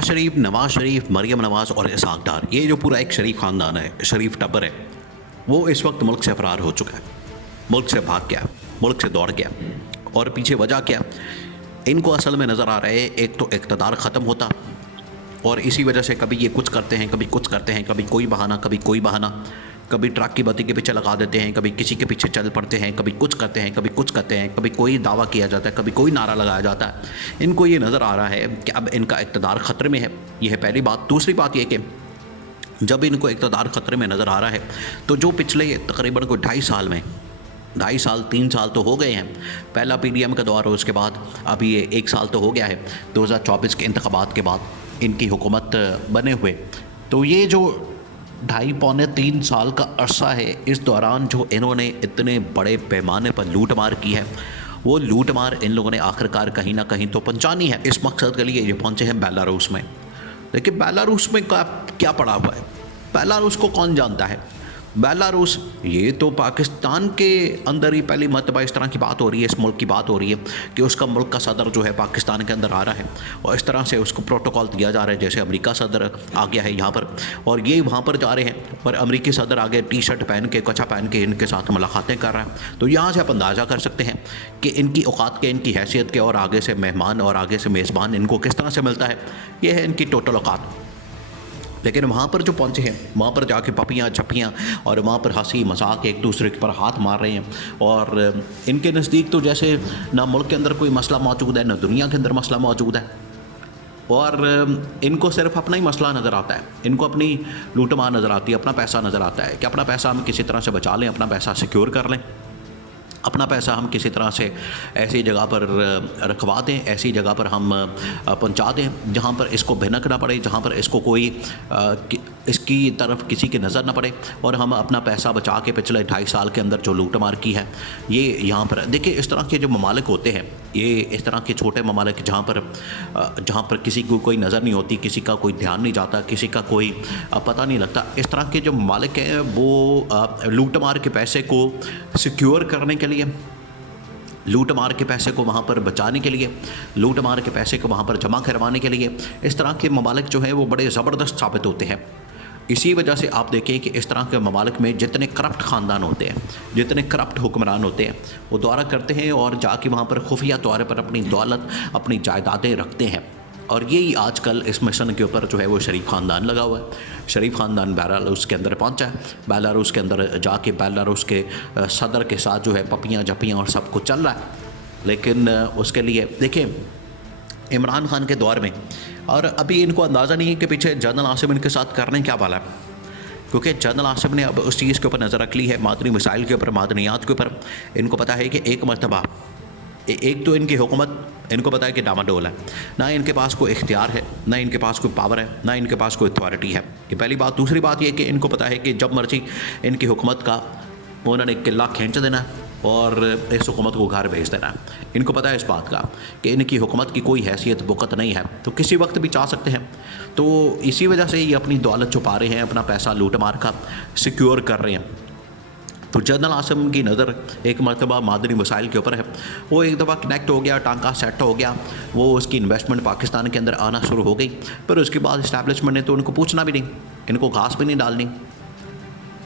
नवाज शरीफ, मरियम नवाज और इसहाक डार, ये जो पूरा एक शरीफ ख़ानदान है, शरीफ टब्बर है, वो इस वक्त मुल्क से फरार हो चुका है, मुल्क से भाग गया, मुल्क से दौड़ गया। और पीछे वजह क्या? इनको असल में नज़र आ रहा है, एक तो इक़्तिदार ख़त्म होता और इसी वजह से कभी ये कुछ करते हैं, कभी कुछ करते हैं, कभी कोई बहाना, कभी कोई बहाना, कभी ट्रक की बत्ती के पीछे लगा देते हैं, कभी किसी के पीछे चल पड़ते हैं, कभी कुछ करते हैं, कभी कुछ करते हैं, कभी कोई दावा किया जाता है, कभी कोई नारा लगाया जाता है। इनको ये नज़र आ रहा है कि अब इनका इक़्तिदार ख़तरे में है। ये है पहली बात। दूसरी बात ये कि जब इनको इक़्तिदार ख़तरे में नज़र आ रहा है तो जो पिछले तकरीबन कोई 2.5 साल में, 2.5 साल 3 साल तो हो गए हैं, पहला PDM का दौर, उसके बाद अभी ये 1 साल तो हो गया है 2024 के इंतखाबात के बाद इनकी हुकूमत बने हुए। तो ये जो 2.5 पौने 3 साल का अरसा है, इस दौरान जो इन्होंने इतने बड़े पैमाने पर लूट मार की है, वो लूट मार इन लोगों ने आखिरकार कहीं ना कहीं तो पहुंचानी है। इस मकसद के लिए ये पहुंचे हैं बेलारूस में। देखिए बेलारूस में क्या पड़ा हुआ है, बेलारूस को कौन जानता है? बेलारूस ये तो पाकिस्तान के अंदर ही पहली मरतबा इस तरह की बात हो रही है, इस मुल्क की बात हो रही है कि उसका मुल्क का सदर जो है पाकिस्तान के अंदर आ रहा है और इस तरह से उसको प्रोटोकॉल दिया जा रहा है जैसे अमेरिका सदर आ गया है यहाँ पर, और ये वहाँ पर जा रहे हैं और अमेरिकी सदर आगे टी-शर्ट पहन के, कच्छा पहन के इनके साथ मुलाकातें कर रहा है। तो यहाँ से आप अंदाज़ा कर सकते हैं कि इनकी औकात के, इनकी हैसियत के, और आगे से मेहमान और आगे से मेज़बान इनको किस तरह से मिलता है। ये है इनकी टोटल औकात। लेकिन वहाँ पर जो पहुँचे हैं, वहाँ पर जाके पपियाँ झप्पियाँ और वहाँ पर हंसी मजाक, एक दूसरे के पर हाथ मार रहे हैं। और इनके नज़दीक तो जैसे ना मुल्क के अंदर कोई मसला मौजूद है, ना दुनिया के अंदर मसला मौजूद है, और इनको सिर्फ अपना ही मसला नज़र आता है, इनको अपनी लूटमार नज़र आती है, अपना पैसा नज़र आता है कि अपना पैसा हम किसी तरह से बचा लें, अपना पैसा सिक्योर कर लें, अपना पैसा हम किसी तरह से ऐसी जगह पर रखवा दें, ऐसी जगह पर हम पहुंचा दें जहां पर इसको भिनक ना पड़े, जहां पर इसको कोई इसकी तरफ किसी की नज़र ना पड़े, और हम अपना पैसा बचा के पिछले 2.5 साल के अंदर जो लूट मार की है ये यहाँ पर देखिए। इस तरह के जो ममालिक होते हैं, ये इस तरह के छोटे ममालिक जहाँ पर किसी को कोई नज़र नहीं होती, किसी का कोई ध्यान नहीं जाता, किसी का कोई पता नहीं लगता, इस तरह के जो ममालिक हैं वो लूट मार के पैसे को सिक्योर करने के लिए, लूट मार के पैसे को वहाँ पर बचाने के लिए, लूट मार के पैसे को वहाँ पर जमा करवाने के लिए, इस तरह के ममालिक जो हैं वो बड़े ज़बरदस्त साबित होते हैं। इसी वजह से आप देखें कि इस तरह के ममालिक में जितने करप्ट ख़ानदान होते हैं, जितने करप्ट हुक्मरान होते हैं, वो दौरा करते हैं और जाके वहाँ पर खुफिया तौर पर अपनी दौलत, अपनी जायदादें रखते हैं। और यही आजकल इस मिशन के ऊपर जो है वो शरीफ ख़ानदान लगा हुआ है। शरीफ ख़ानदान बेलारूस के अंदर पहुंचा है, बेलारूस के अंदर जाके बेलारूस के सदर के साथ जो है पपियाँ झपियाँ और सब कुछ चल रहा है। लेकिन उसके लिए देखिए इमरान खान के दौर में, और अभी इनको अंदाज़ा नहीं है कि पीछे जनरल आसिम इनके साथ करने क्या वाला है, क्योंकि जनरल आसिम ने अब उस चीज़ के ऊपर नज़र रख ली है, मादनी मिसाइल के ऊपर, मादनियात के ऊपर। इनको पता है कि एक मरतबा एक तो इनकी हुकूमत, इनको पता है कि डामाडोल है, ना इनके पास कोई इख्तियार है, ना इनके पास कोई पावर है, ना इनके पास कोई अथॉरिटी है। ये पहली बात। दूसरी बात ये कि इनको पता है कि जब मर्जी इनकी हुकूमत का उन्होंने किला खींच देना और इस हुकूमत को घर भेज देना। इनको पता है इस बात का कि इनकी हुकूमत की कोई हैसियत बुकत नहीं है, तो किसी वक्त भी चाह सकते हैं। तो इसी वजह से ये अपनी दौलत छुपा रहे हैं, अपना पैसा लूट मार का सिक्योर कर रहे हैं। तो जनरल आसिम की नज़र एक मरतबा मादनी मिसाइल के ऊपर है, वो एक दफ़ा कनेक्ट हो गया, टांका सेट हो गया, वो उसकी इन्वेस्टमेंट पाकिस्तान के अंदर आना शुरू हो गई। पर उसके बाद इस्टेब्लिशमेंट ने तो उनको पूछना भी नहीं, इनको घास भी नहीं डालनी।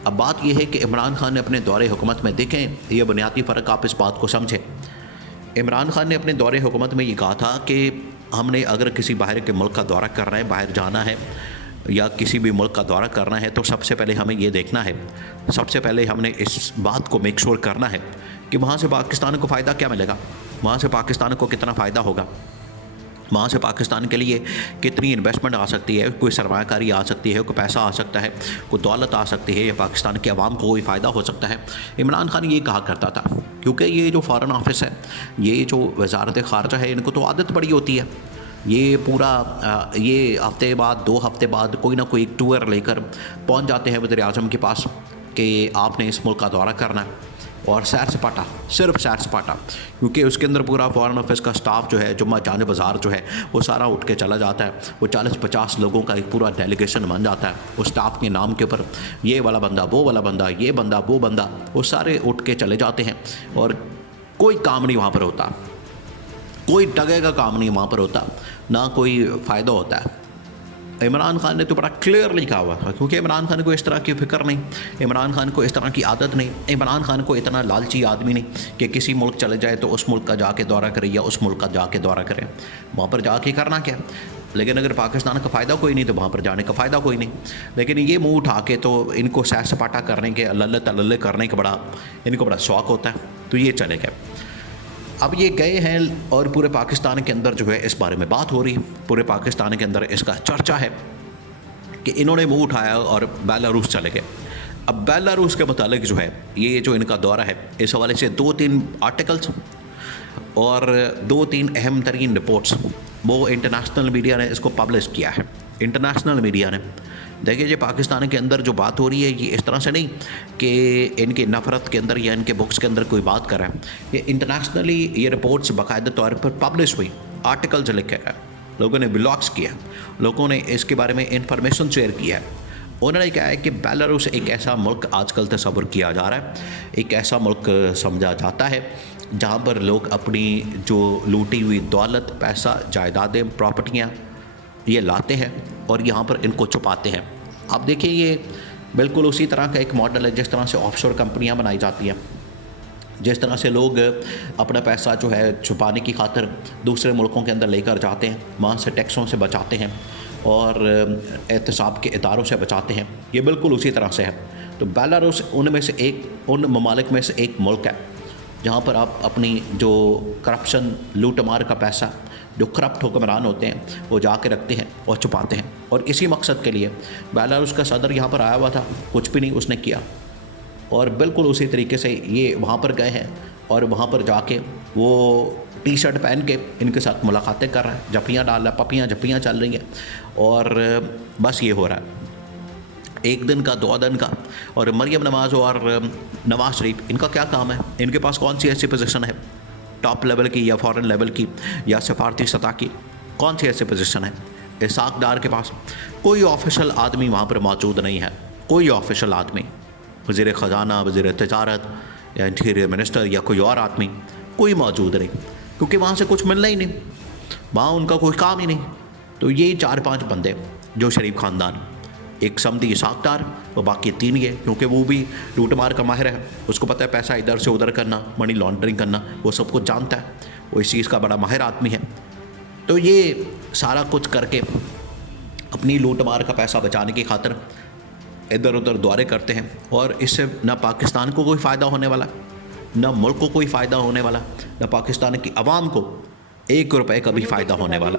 अब बात यह है कि इमरान खान ने अपने दौरे हुकूमत में, देखें ये बुनियादी फ़र्क, आप इस बात को समझें। इमरान खान ने अपने दौरे हुकूमत में ये कहा था कि हमने अगर किसी बाहर के मुल्क का दौरा करना है, बाहर जाना है या किसी भी मुल्क का दौरा करना है, तो सबसे पहले हमें ये देखना है, सबसे पहले हमने इस बात को मेक श्योर करना है कि वहाँ से पाकिस्तान को फ़ायदा क्या मिलेगा, वहाँ से पाकिस्तान को कितना फ़ायदा होगा, वहाँ से पाकिस्तान के लिए कितनी इन्वेस्टमेंट आ सकती है, कोई सरमायाकारी आ सकती है, कोई पैसा आ सकता है, कोई दौलत आ सकती है, या पाकिस्तान के अवाम को कोई फ़ायदा हो सकता है। इमरान खान ये कहा करता था, क्योंकि ये जो फ़ॉरेन ऑफिस है, ये जो वजारत ख़ारजा है, इनको तो आदत बड़ी होती है, ये पूरा ये हफ्ते बाद 2 हफ्ते बाद कोई ना कोई टूर लेकर पहुंच जाते हैं वज़ीर आज़म के पास कि आपने इस मुल्क का दौरा करना है, और सैर सपाटा, सिर्फ सैर सपाटा, क्योंकि उसके अंदर पूरा फॉरेन ऑफिस का स्टाफ जो है, जुम्मा जान बाज़ार जो है, वो सारा उठ के चला जाता है। वो 40-50 लोगों का एक पूरा डेलीगेशन बन जाता है। उस स्टाफ के नाम के ऊपर ये वाला बंदा, वो वाला बंदा, ये बंदा, वो बंदा, वो सारे उठ के चले जाते हैं और कोई काम नहीं वहाँ पर होता, कोई टगे का काम नहीं वहाँ पर होता, ना कोई फ़ायदा होता है। इमरान खान ने तो बड़ा क्लियरली कहा हुआ, क्योंकि इमरान खान को इस तरह की फ़िक्र नहीं, इमरान खान को इस तरह की आदत नहीं, इमरान खान को इतना लालची आदमी नहीं कि किसी मुल्क चले जाए तो उस मुल्क का जाके दौरा करे या उस मुल्क का जाके दौरा करे। वहाँ पर जाके करना क्या? लेकिन अगर पाकिस्तान का फ़ायदा कोई नहीं तो वहाँ पर जाने का फ़ायदा कोई नहीं। लेकिन ये मुँह उठा के तो इनको सैर सपाटा करने के, अल्ल तल्ल करने का इनको बड़ा शौक़ होता है, तो ये चले गए। अब ये गए हैं और पूरे पाकिस्तान के अंदर जो है इस बारे में बात हो रही है, पूरे पाकिस्तान के अंदर इसका चर्चा है कि इन्होंने मुंह उठाया और बेलारूस चले गए। अब बेलारूस के मुतालिक जो है ये जो इनका दौरा है, इस हवाले से 2-3 आर्टिकल्स और 2-3 अहम तरीन रिपोर्ट्स वो इंटरनेशनल मीडिया ने इसको पब्लिश किया है। इंटरनेशनल मीडिया ने, देखिए जी, पाकिस्तान के अंदर जो बात हो रही है ये इस तरह से नहीं कि इनकी नफ़रत के अंदर या इनके बुक्स के अंदर कोई बात कर रहा है। ये इंटरनेशनली ये रिपोर्ट्स बाकायदा तौर पर पब्लिश हुई, आर्टिकल्स लिखे गए, लोगों ने ब्लॉग्स किया, लोगों ने इसके बारे में इंफॉर्मेशन शेयर किया है। उन्होंने कहा है कि बेलारूस एक ऐसा मुल्क आजकल तस्वुर किया जा रहा है, एक ऐसा मुल्क समझा जाता है जहाँ पर लोग अपनी जो लूटी हुई दौलत, पैसा, जायदादें, प्रॉपर्टियाँ ये लाते हैं और यहाँ पर इनको छुपाते हैं। अब देखिए ये बिल्कुल उसी तरह का एक मॉडल है जिस तरह से ऑफशोर कंपनियाँ बनाई जाती हैं, जिस तरह से लोग अपना पैसा जो है छुपाने की खातिर दूसरे मुल्कों के अंदर लेकर जाते हैं, वहाँ से टैक्सों से बचाते हैं और एहतसाब के इदारों से बचाते हैं। ये बिल्कुल उसी तरह से है। तो बेलारूस उनमें से एक, उन ममालिक में से एक मुल्क है जहाँ पर आप अपनी जो करप्शन, लूट मार का पैसा, जो करप्ट हुक्मरान होते हैं वो जाके रखते हैं और छुपाते हैं। और इसी मकसद के लिए बेलारूस का सदर यहाँ पर आया हुआ था, कुछ भी नहीं उसने किया, और बिल्कुल उसी तरीके से ये वहाँ पर गए हैं और वहाँ पर जाके वो टी शर्ट पहन के इनके साथ मुलाकातें कर रहा है, जप्पियाँ डाल रहा है, पपियाँ जप्पियाँ चल रही हैं और बस ये हो रहा है। 1 दिन का, 2 दिन का। और मरियम नवाज़ और नवाज़ शरीफ, इनका क्या काम है? इनके पास कौन सी ऐसी पोजीशन है टॉप लेवल की या फॉरेन लेवल की या सफारती सतह की? कौन सी ऐसी पोजीशन है? इसाक डार के पास कोई ऑफिशियल आदमी वहाँ पर मौजूद नहीं है, कोई ऑफिशियल आदमी, वज़ीर ख़जाना, वज़ीर तिजारत या इंटीरियर मिनिस्टर या कोई और आदमी कोई मौजूद नहीं, क्योंकि वहाँ से कुछ मिलना ही नहीं, वहाँ उनका कोई काम ही नहीं। तो ये 4-5 बंदे जो शरीफ ख़ानदान, एक समदी इसाक डार और बाकी 3 ये, क्योंकि वो भी लूट मार का माहिर है, उसको पता है पैसा इधर से उधर करना, मनी लॉन्ड्रिंग करना, वो सब कुछ जानता है, वो इस चीज़ का बड़ा माहिर आदमी है। तो ये सारा कुछ करके अपनी लूट मार का पैसा बचाने की खातिर इधर उधर दौरे करते हैं और इससे ना पाकिस्तान को कोई फ़ायदा होने वाला, ना मुल्क को कोई फ़ायदा होने वाला, ना पाकिस्तान की आवाम को 1 रुपये का भी फ़ायदा होने वाला।